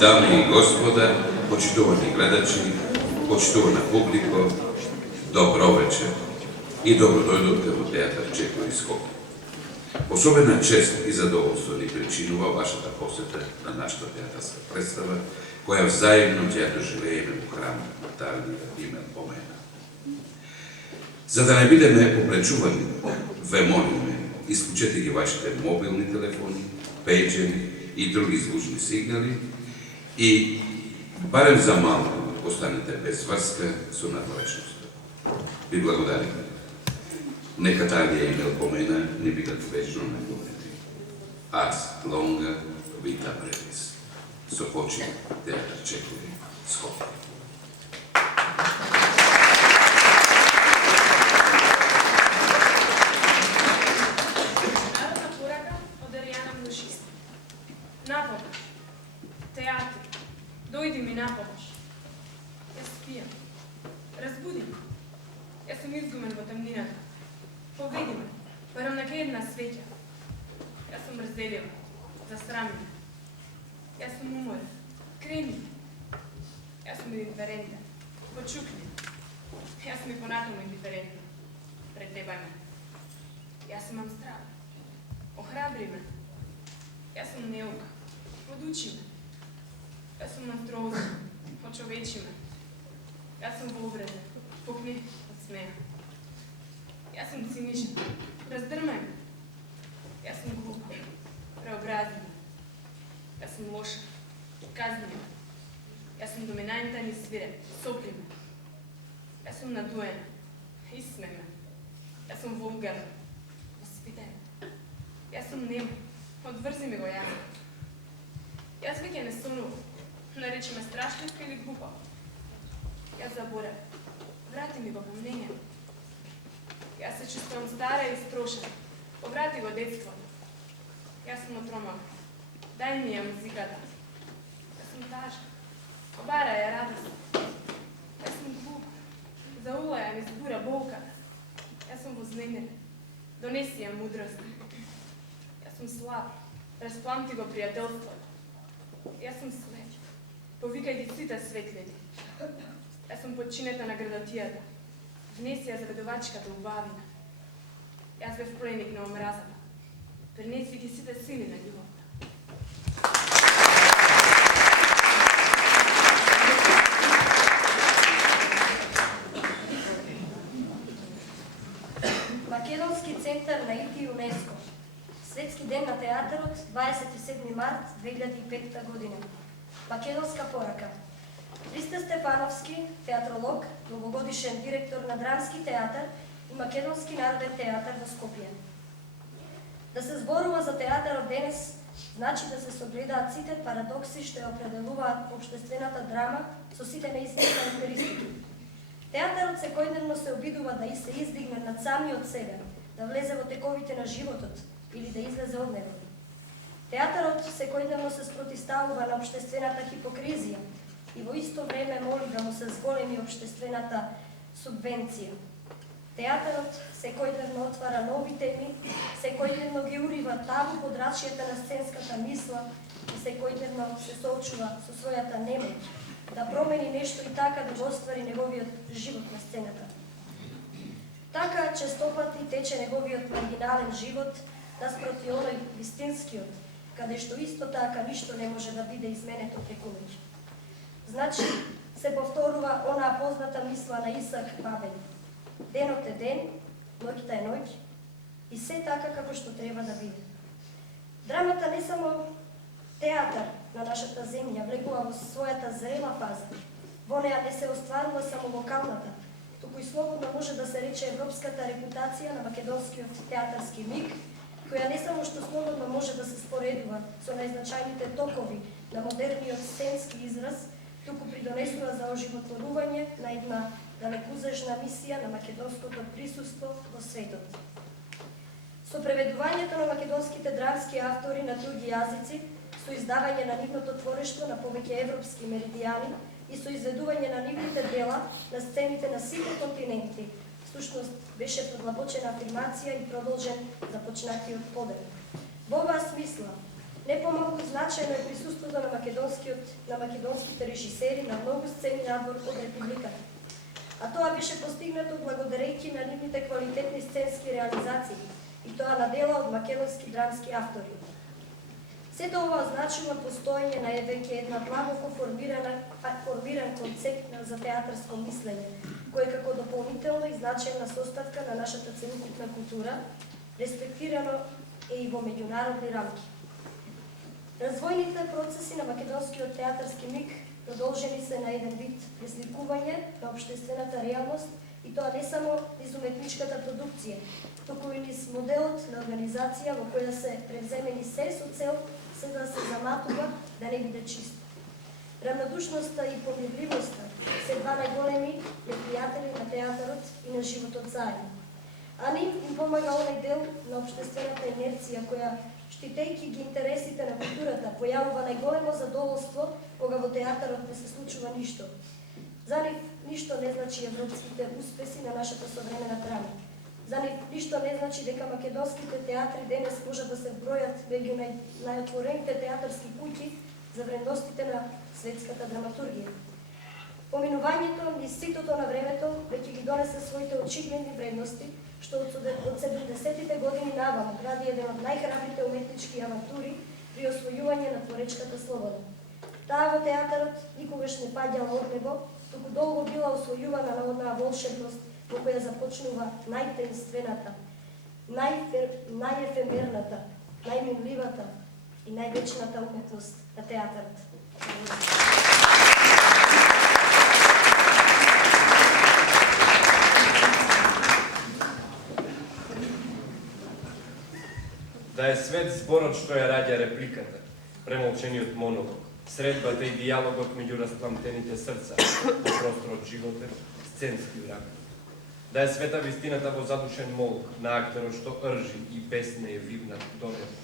Dame i gospoda, počitovani gledači, počitovana publiko, dobro večer i dobro dojdete u teatar Čeko iz Skopja. Особена чест и задоволство ни причинува вашата посета на нашата театарска представа, која взаимно ќе доживееме во храмот на Тавлија имен помена. За да не бидеме попречувани, ве молиме, исклучете ги вашите мобилни телефони, пејджери и други звучни сигнали и барем за малку останете без врска со надворешноста. Ви благодарим. Нека Тавлија имен помена не бидат вечно непоменати. Аз, Лонга, Вита Бревис. Со почит театар Чекови, Скопје. Народна порака од Аријана Мнушиста. Напомаш, театри, дојди ми напомаш. Јас спијам. Разбуди ме. Јас сум изгумен во тамнината. Поведи ме, барем на една свеќа. Јас сум разделива, засрамена. Јас сум уморен, крени. Јас сум индиферентен, почукни. Јас сум и понатаму индиферентен. Претребај ме. Јас имам страх. Охрабри ме. Јас сум неука. Подучи ме. Јас сум монструозна. Очовечи ме. Јас сум вообразен. Пукни од смеја. Јас сум циничен. Раздрмај ме. Јас сум глупа. Преобрази ме. Јас сум лоша. Казни ме. Јас сум доминантен и свиреп. Сопли ме. Јас сум надуена. Исмеј ме. Јас сум вулгарна. Воспитај ме. Јас сум нема. Одврзи ми го јас. Јас веќе не сонувам. Наречи ме страшливка или глупа. Јас заборав. Врати ми го помнење. Јас се чувствувам стара и строшена. Поврати го детството. Јас сум отромав. Дај ми ја музиката. Јас сум тажна. Обара ја радост. Јас сум глупа. Заула ја ми збура болката. Јас сум вознемирен. Донеси ја мудрост. Јас сум слаб. Распламти го пријателството. Јас сум свет. Повикај ги сите светлини. Јас сум подчинета на градотијата. Внеси ја заведувачката убавина. Јас бев пленик на омразата. Пренеси ги сите сили на љубовта. Македонски центар на ИТ и ЮНЕСКО. Светски ден на театарот, 27 март 2005 година. Македонска порака. Христо Стефановски, театролог, многогодишен директор на Драмски театар и Македонски народен театар во Скопје. Да се зборува за театарот денес, значи да се согледаат сите парадокси што ја определуваат општествената драма со сите нејзини карактеристики. Театарот секојдневно се обидува да се издигне над самиот себе, да влезе во тековите на животот или да излезе од него. Театарот секојдневно се спротивставува на општествената хипокризија и во исто време моли да му се зголеми општествената субвенција. Театарот секојдневно отвара нови теми, секојдневно ги урива табу под рачијата на сценската мисла и секојдневно се соочува со својата немоќ да промени нешто и така да го оствари неговиот живот на сцената. Така честопати тече неговиот маргинален живот наспроти оној вистинскиот, каде што исто така ништо не може да биде изменето преку ноќ. Значи, се повторува онаа позната мисла на Исак Бабель. Денот е ден, ноќта е ноќ и се така како што треба да биде. Драмата не само театар на нашата земја влегува во својата зрела фаза. Во неа не се остварува само локалната, туку и слободно може да се рече европската репутација на македонскиот театарски миг, која не само што слободно може да се споредува со најзначајните токови на модерниот сценски израз, туку придонесува за оживотворување на една далекузежна мисија на македонското присуство во светот. Со преведувањето на македонските драмски автори на други јазици, со издавање на нивното творештво на повеќе европски меридијани и со изведување на нивните дела на сцените на сите континенти, всушност беше продлабочена афирмација и продолжен започнатиот подел. Во оваа смисла, не помалку значајно е присуството на македонските режисери на многу сцени надвор од републиката. А тоа беше постигнато благодарејќи на нивните квалитетни сценски реализации, и тоа на дела од македонски драмски автори. Сето ова означува постоење на веќе една длабоко формиран концепт за театарско мислење, кој како дополнително и значајна составка на нашата целокупна култура, респектирано е и во меѓународни рамки. Развојните процеси на македонскиот театарски миг продолжени се на еден вид пресликување на општествената реалност, и тоа не само низ уметничката продукција, туку и низ моделот на организација во која се превземени се со цел се да се заматува да не биде чисто. Равнодушноста и помирливоста се два најголеми непријатели на театарот и на животот заедно. А ним им помага оној дел на општествената инерција која, штитејќи ги интересите на културата, појавува најголемо задоволство кога во театарот не се случува ништо. За нив ништо не значи европските успеси на нашата современа драма. За нив ништо не значи дека македонските театри денес можат да се бројат меѓу најотворените театарски куќи за вредностите на светската драматургија. Поминувањето низ ситото на времето веќе ги донесе своите очигледни вредности, што од 70-тите години наваму гради еден од најхрабрите уметнички авантури при освојување на творечката слобода. Таа во театарот никогаш не паѓала од небо, туку долго била освојувана на однаа волшебност во која започнува најтаинствената, најефемерната, најминливата и највечната уметност на театарот. Да е свет зборот што ја раѓа репликата, премолчениот монолог, средбата и диалогот меѓу распламтените срца во просторот животен, сценски враг. Да е света вистината во задушен молк на актерот што ржи и песне е вивнат до небо.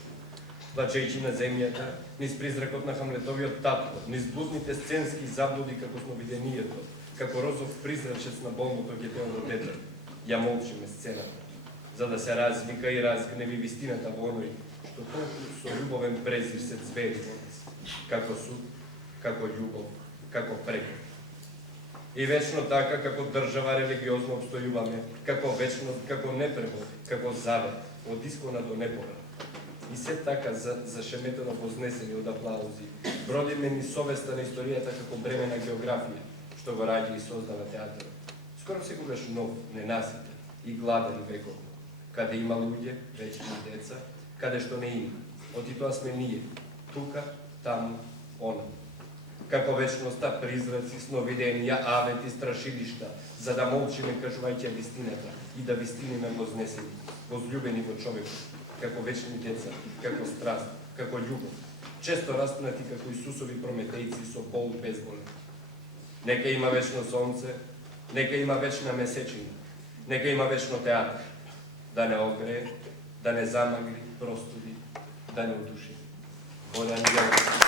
Плачејќи на земјата, низ призракот на Хамлетовиот татко, низ блудните сценски заблуди како сновидението, како розов призрачец на болното гетелно дете, ја молчиме сцената, за да се развика и разгневи вистината во оној што толку со љубовен презир се цвери во нас, како суд, како љубов, како прекор. И вечно така, како држава религиозно обстојуваме, како вечност, како непребор, како завет, од искона до неповрат. И се така зашеметено вознесени од аплаузи, бродиме ни совеста на историјата како бремена географија, што го раѓа и создава театарот. Скоро секогаш нов, ненаситен и гладен веков, каде има луѓе, вечни деца, каде што не има. Оти тоа сме ние, тука, таму, она. Како вечноста, призраци, сновиденија, авети, страшилишта, за да молчиме кажувајќи вистината и да вистиниме вознесени, возлюбени во човекот, како вечни деца, како страст, како љубов, често распнати како Исусови прометејци со бол безболен. Нека има вечно сонце, нека има вечна месечина, нека има вечно театар, да не огрее, да не замагли, простуди, да не удуши. Бојан Ангелов.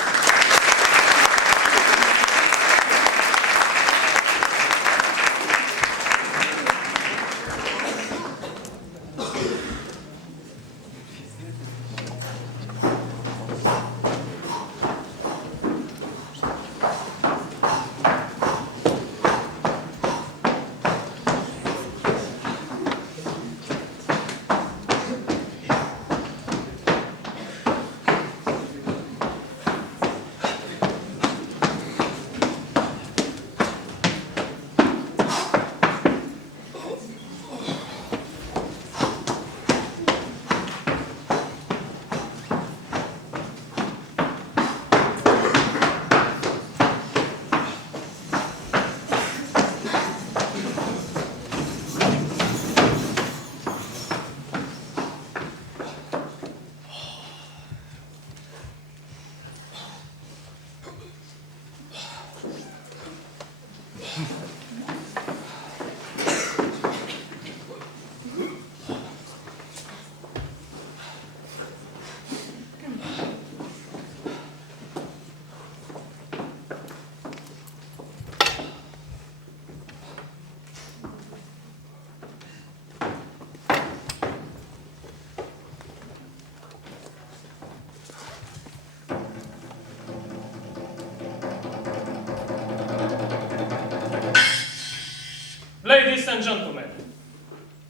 and gentlemen,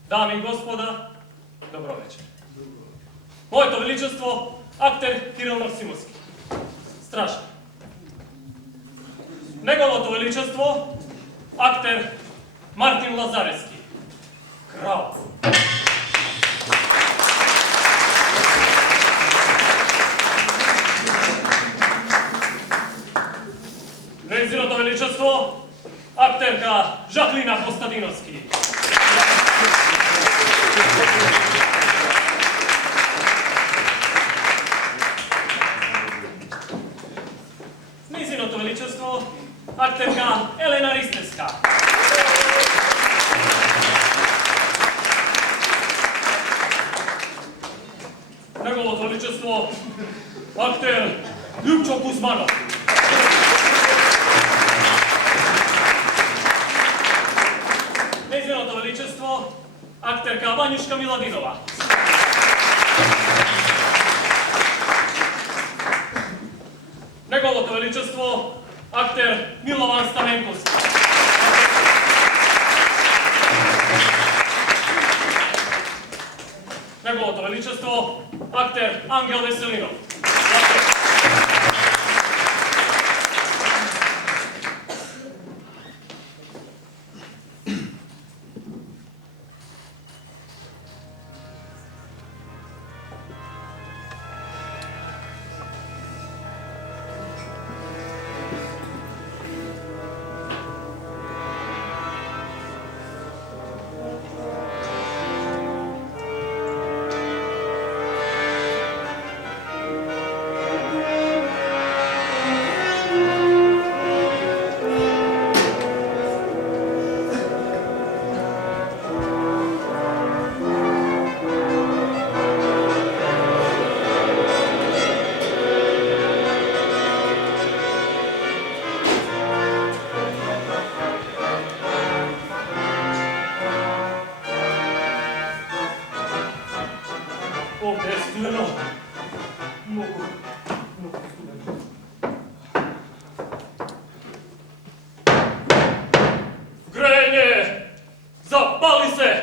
dame i gospoda, dobro večer. Moje veličastvo, akter Kiril Maksimovski, stražar. Njegovo veličastvo, akter Martin Lazarevski, kralj. Njezino veličastvo, akterka Žaklina Kostadinovski. Njezino veličastvo, akterka Elena Ristevska. Njegovo veličastvo, akter Ljubčo Kuzmanov. Njezino veličastvo, akterka Vanjuška Miladinova. Njegovo veličastvo, akter Milovan Stamenkovski. Njegovo veličastvo, akter Angel Veselinov. Ovdje je studeno. Mnogo studeno. Grenje! Zapali se!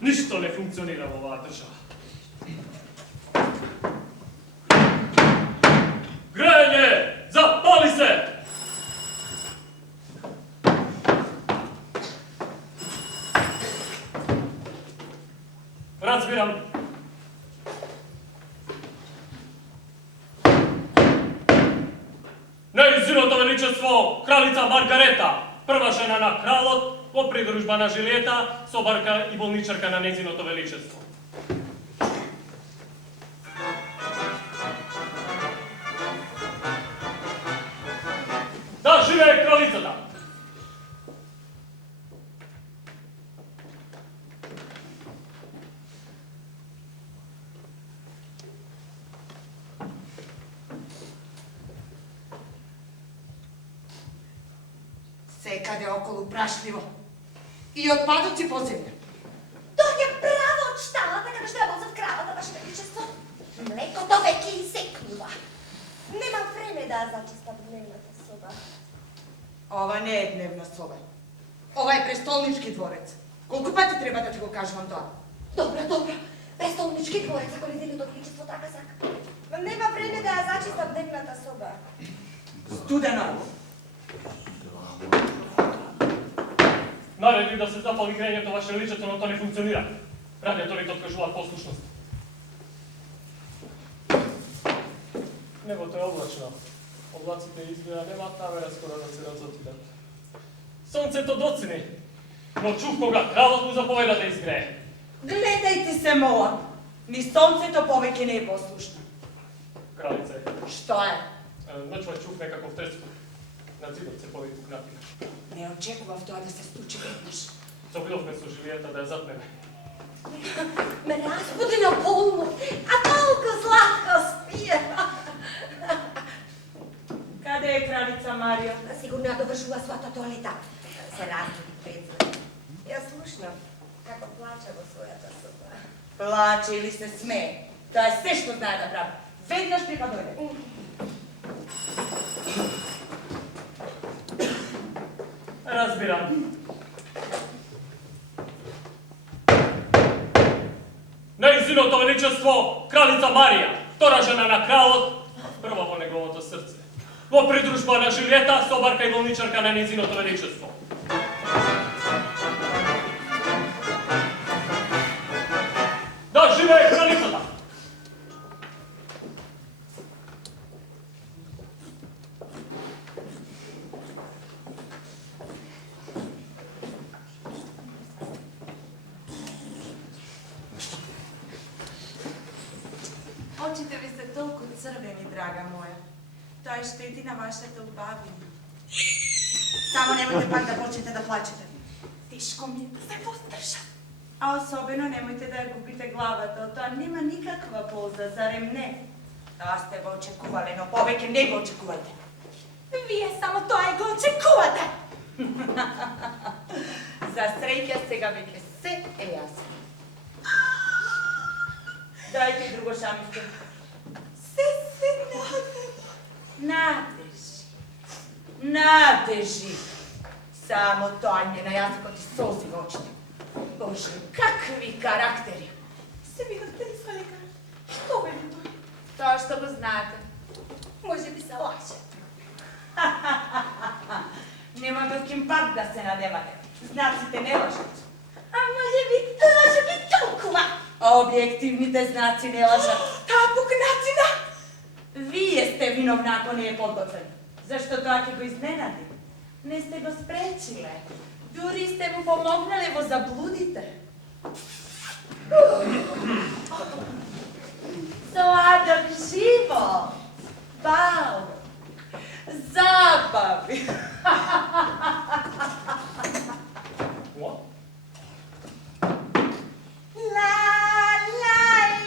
Ništa ne funkcionira ova država. Grenje! Zapali se! Razbiram. Njezino veličastvo, kraljica Margareta, prva žena na kralot, popridružbana Žilijeta, sobarka i bolničarka na njezino veličastvo. Da žive kraljicata! Sekade okolo prašljivo i otpaduci po zemlju. To je pravo od štala, tako da što je za krava, da vaše veličastvo. Mleko to veki iseknuva. Nemam vreme da začistam dnevnata soba. Ova ne je dnevna soba. Ova je prestolnički dvorec. Koliko pati treba da ti go kažem vam to? Dobro. Prestolnički dvorec, ako li zeli to veličastvo taka sak. Nema vreme da začistam dnevnata soba. Studeno. Naredi da se zapali grenje, to vaše veličastvo, no to ne funkcionira. Radijator otkažuva poslušnost. Nebo to je oblačno. Oblacite izgleda, nema kamera skoro da se razotira. Sonce to docini, no čuh koga kralot mu zapoveda da izgreje. Gledajte se, mola. Ni sonce to poveke ne je poslušno. Kraljice, Što je? noćva čuh nekakav tresku. Na zidovce povijeku knapina. Ne očekuvam to da se stuči vednaš. Co bilo me su Žilijeta da je zatneme. Me razbudi na polnu, a toliko slatko spijeva. Kada je kraljica Marija? Sigurno ja dovršila sva ta toaleta. Se razbudi predsjednik. Ja slušam kako plaćamo svoja ta soba. Plače ili se smeje. To je sve što zna da pravi. Vednaš neka dojde. Разбирам. Нејзиното величество, кралица Марија, втора жена на кралот, прва во неговото срце. Во придружба на Жилета, собарка и волничарка на нејзиното величество. Да живее кралицата! Очите ви се толку црвени, драга моја. Тоа штети на вашата убавина. Само немојте пак да почнете да плачете. Тешко ми е да се постршам. А особено немојте да ја губите главата, од тоа нема никаква полза, зарем не? Тоа сте го очекувале, но повеќе не го очекувате. Вие само тоа и го очекувате. За среќа сега веќе се е јасно. Дајте друго шамисте. Се надежи. Надежи. Само тоа не на јазикот и солзи во очите. Боже, какви карактери! Се видовте ли са лекар? Што вели тој? Тоа што го знаете. Може би се лаже. Нема билким пак да се надевате. Знаците не лажат. А може би лажат и толкова. Објективните знаци не лажат. Таа пукнацина! Вие сте виновна ако не е подготвен. Зашто тоа ќе го изненади. Не сте го спречиле. Дури сте му помогнале во заблудите. Сладок живот. Бал. Забави. What? La la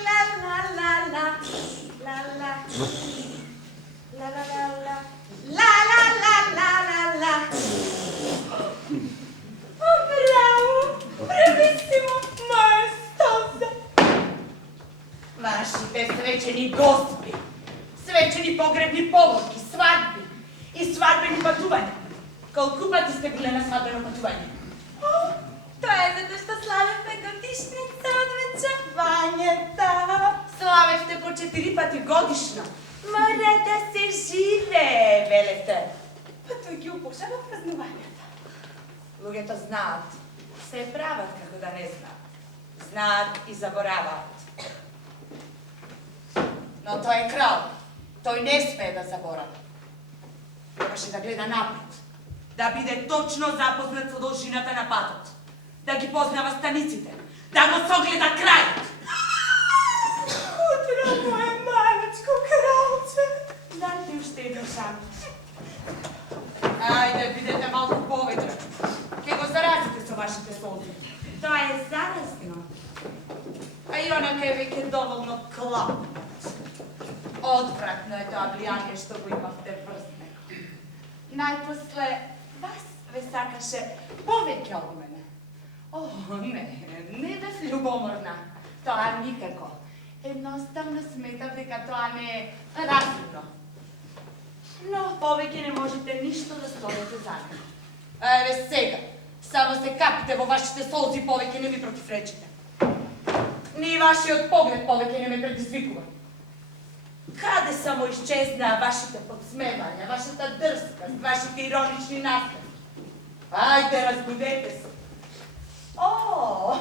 la la la la la la la la la la la la la la la la. Oh, bravo! Bravissimo! Maestosa! Вашите свечени гости, свечени погребни поворки, свадби и свадбени патувања. Колку пати сте биле на свадбено патување? Тоа е затоа што славевме годишница од венчавањето. Славевте по 4 пати годишно. Мора да се живее, велете. Па тој ги обожава празнувањата. Луѓето знаат, се прават како да не знаат. Знаат и забораваат. Но тој е крал. Тој не смее да заборави. Требаше да гледа напред. Да биде точно запознат со должината на патот. Да ги познава станиците. Да го согледа крајот. Утро, моје малечко кралче. Дайте уште еден шанс. Ајде, бидете малку повеќе. Ке го заразите со вашите солзи. Тоа е заразно. А и онака е веќе доволно клапнат. Одвратно е тоа влијание што го имавте врз него. Најпосле вас ве сакаше повеќе од мене. О, не бев љубоморна. Тоа никако. Едноставно сметав дека тоа не е разумно. Но повеќе не можете ништо да сторите за него. Еве сега, само се капите во вашите солзи, повеќе не ми противречите. Ни вашиот поглед повеќе не ме предизвикува. Каде само исчезнаа вашите подсмевања, вашата дрскост, вашите иронични настави? Ајде, разбудете се. О!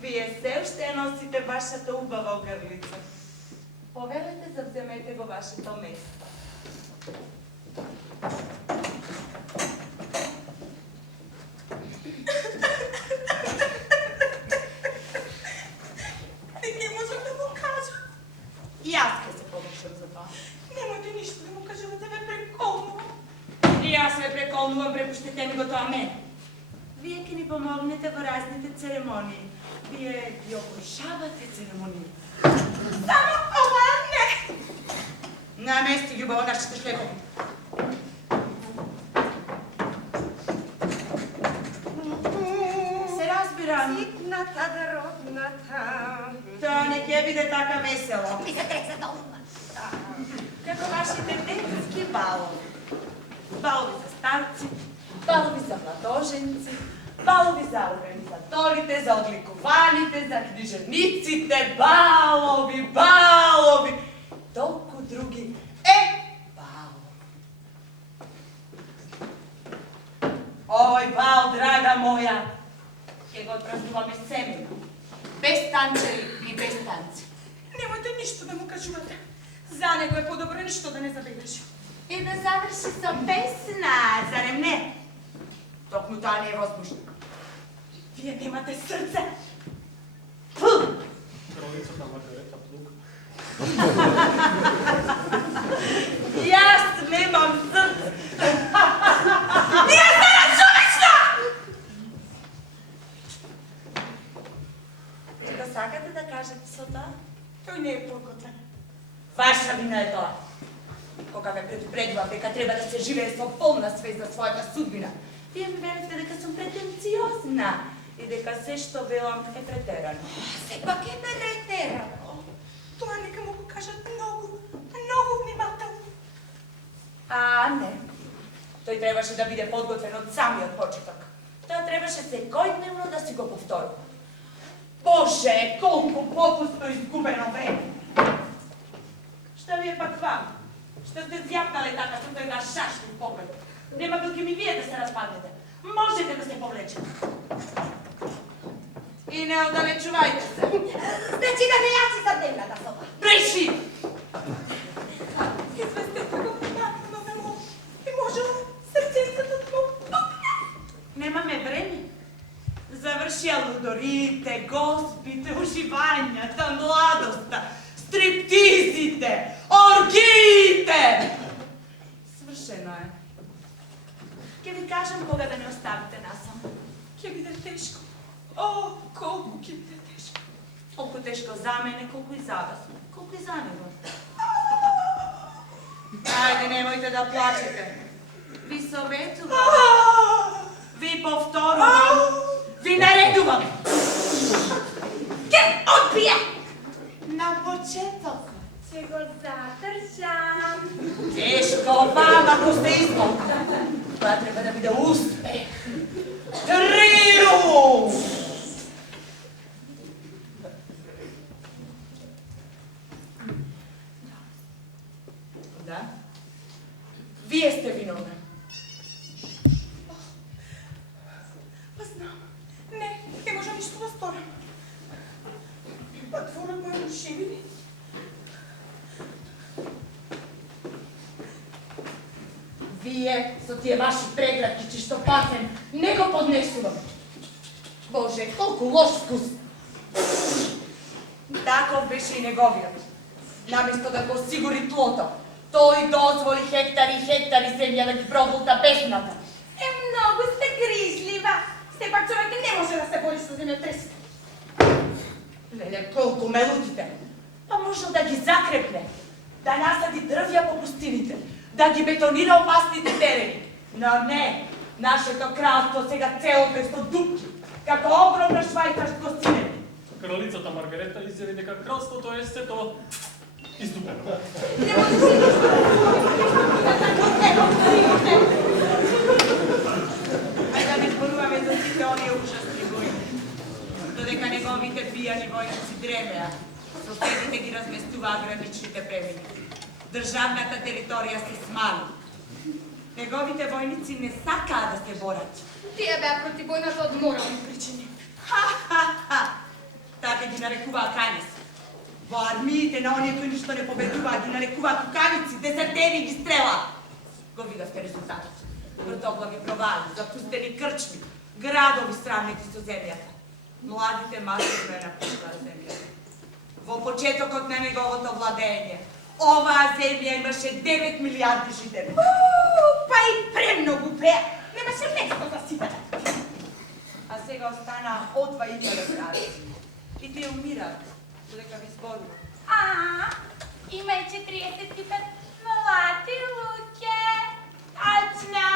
Вие се уште носите вашата убава огрлица. Повелете, завземете го вашето место. Не можам да му кажа. И аз ке се помешам за това. Немате нищо да му кажете, ве преколнувам. И аз ве преколнувам, препуштете ми го тоа мен. Вие ке ни помогнете во разните церемонии. Вие ги обожавате церемонии. Само ова не! Намести љубаво нашите шлепови. Се разбирам. Ситната родната. Тоа не ќе биде така весело. Ми се треса долна. Како вашите детски балови. балови за старци, балови за младоженци, балови за организаторите, за одликуваните, за книжевниците, балови, толку други. Балови. Овој бал, драга моја, ќе го отпразнуваме семејно, без танчери и без танци. Немојте ништо да му кажувате. За него е подобро ништо да не забележи. И да заврши со песна, зарем не? Токму таа не е возможно. Вие немате срце. Фу! Кралицата Маргарета Плук. Јас немам срце. Ние сте разумешна! Да сакате да кажете со тоа? Тој не е подготвен. Ваша вина е тоа. Кога ме предупредував дека треба да се живее со полна свест за својата судбина, вие ми велевте дека сум претенциозна и дека се што велам е претерано. Сепак е претерано. Тоа нека му го кажат многу внимателно. Не. Тој требаше да биде подготвен од самиот почеток. Тоа требаше секојдневно да си го повторува. Боже, колку попусто изгубено време! Што ви е пак вам? Што сте зјапнале така со тој ваш шашлив поглед? Нема билки ми вие да се распаднете. Можете да се повлечете. И не оддалечувајте се. Значи да не јаси за дневната соба. Бреши! Известете го помакно ме му. И можело срцецата да му пукне. Немаме време. Завршија лудорите, госпите, уживањата, младоста, стриптизите, оргиите. Свршено е. Ке ви кажам кога да не оставите насам. Ќе биде тешко. О, колку ќе биде тешко. Колку тешко за мене, колку и за вас, колку и за него. Ајде, немојте да плачете. Ви советувам, ви повторувам, ви наредувам. Ке одбија! На почеток. Ќе го задржам. Тешко вам, ако сте измолка. Това треба да биде успех. Триумф! Да? Вие сте виновни. Па знам. Не можам ништо да сторам. Па дворот мој ушевини. Вие со тие ваши преградки, че што пасем, не го поднесувам. Боже, колку лош вкус. Таков беше и неговиот. Наместо да го осигури тлото, тој дозволи хектари и хектари земја да ги пробулта бездната. Многу сте грижлива. Сепак човек не може да се бори со земјотресите. Леле, колку ме лутите. Па можел да ги закрепне, да насади дрвја по пустините, да ги бетонира опасните терени. Но не, нашето кралство сега цело престо дупки, како огромна швајцарско сине. Кралицата Маргарета изјави дека кралството е сето издупено. Ајде да не зборуваме за сите оние ужасни војни. Додека неговите пијани војници дремеа, соседите ги разместуваа граничните премини. Државната територија се смали. Неговите војници не сакаа да се борат. Тие беа против војната од морални причини. Ха-ха-ха! Така ги нарекуваа кајнеси. Во армиите на оние кои ништо не победуваа ги нарекуваа кукавици, дезертери ги стрела. Го видовте резултатот. Вртоглави провали, запустени крчми, градови срамнети со земјата. Младите масовно ја напуштаа земјата. Во почетокот на неговото владење, оваа земја имаше 9 милиарди жители. Па и премногу беа. Немаше место за сите. А сега останаа одва и старци. И тие умираат, додека ви зборувам. Има и 45 млади луѓе. Тачна.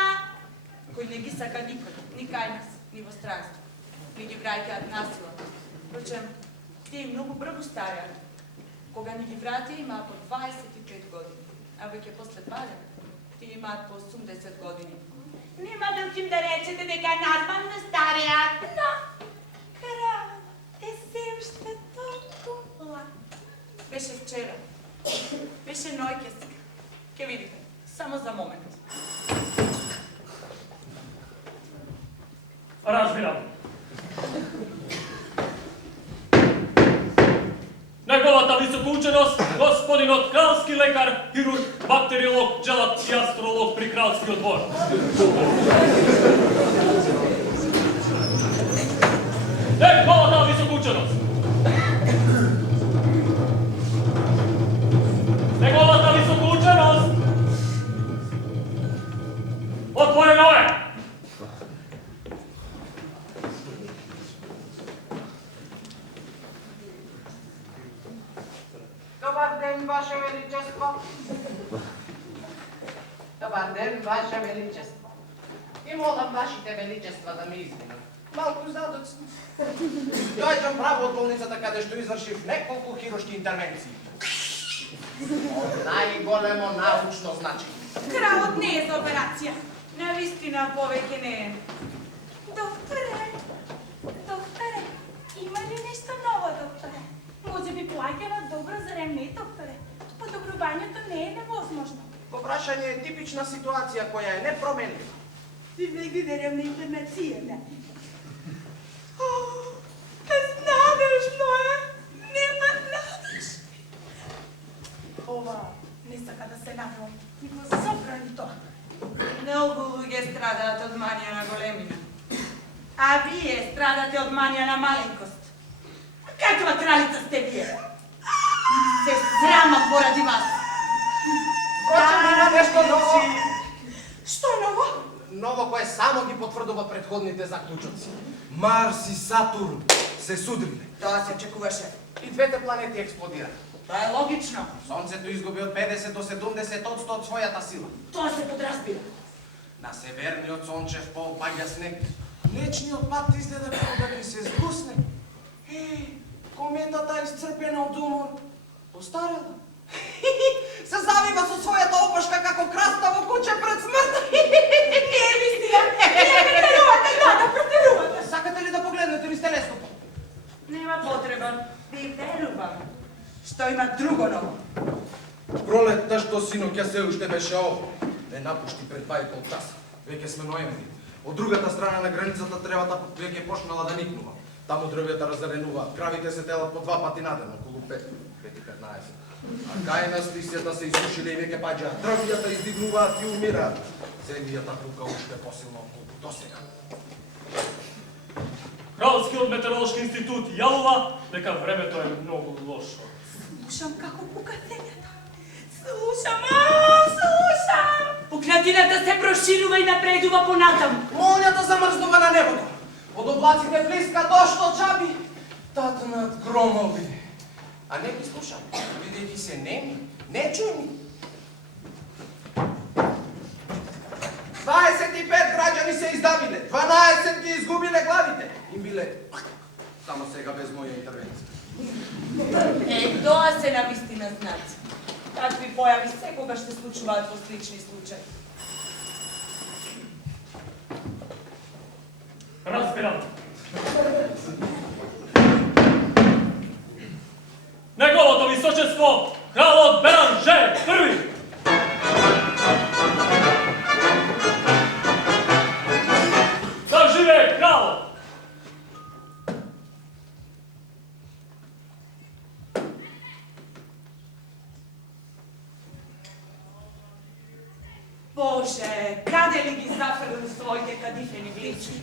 Кој не ги сака никој, ни кај нас, ни во странство. Ни ги враќаат насила. Впрочем, тие многу брзо стареат. Кога ни ги вратија имаа по 25 години, а веќе после 20. Ти имаат по 80 години. Нема велким да речете дека е назван на старият, но крава е се уште толку млад. Беше вчера. Беше ноќес. Ке видите, само за момент. Разбирам. Неговата високоученост, господинот кралски лекар, хирург, бактериолог, джелат и астролог при кралскиот двор. Неговата високоученост. Неговата високоученост. Отворено е. Добър ден, Ваше Величество! Добър ден, Ваше Величество! И молам Вашите Величества да ме извинят. Малко задъчно. Дојдам право от болницата, къде ще извършив неколко хируршки интервенции. От най-големо научно значение. Кралот не е за операција. Навистина повеќе не е. Докторе, има ли нещо ново, докторе? Може би плаќа добро зареме, докторе. Подобрувањето не е невозможно. Во прашање е типична ситуација која е непроменлива. Ви благодарам на информацијата. Безнадежно е! Нема надеж! Ова не сака да се надевам. Ми го забрани тоа. Многу луѓе страдаат од манија на големина. А вие страдате од манија на маленкост. Каква кралица сте вие? Се срамам поради вас. Впрочем, има нещо ново. Што е ново? Ново кое само ги потврдува предходните заклучоци. Марс и Сатурн се судриле. Тоа се очекуваше. И двете планети експлодираат. Тоа е логично. Сонцето изгуби од 50 до 70% од својата сила. Тоа се подразбира. На северниот сончев пол паѓа снег. Млечниот пат изгледа како да ни се сгусне. Кометата изцрпена од умор. Постарела. Се завива со својата опашка како краставо куче пред смрт. Не вистина! Не претерувате, да претерувате! Сакате ли да погледнете низ телескопот? Нема потреба. Ви верувам. Што има друго ново. Пролетта што синоќа се уште беше ово. Не напушти пред 2,5 часа. Веќе сме ноември. Од другата страна на границата тревата веќе почнала да никнува. Таму дрвета раззеленуваат, кравите се телат по 2 пати на ден, околу 5, 5 и 15. А кај нас листјата се исушиле и веќе паѓаат, дрвјата издигнуваат и умираат. Земјата пука уште посилно отколку досега. Кралскиот метеоролошки институт јавува дека времето е многу лошо. Слушам како пука земјата. Слушам! Пукнатината се проширува и напредува понатаму. Молњата замрзнува на небото. Од облаците блиска дошто чаби. Татнат громови. А не ги слушам, бидејќи се неми, нечујни. 25 граѓани се издавиле, 12 ги изгубиле главите. Им биле само сега без моја интервенција. Тоа се навистина знаци. Такви појави секогаш се случуваат во слични случаи. Разбирам. Неговото височество, кралот Беранже први. Да живее кралот! Боже, каде ли ги зафрлил своите кадифени глички?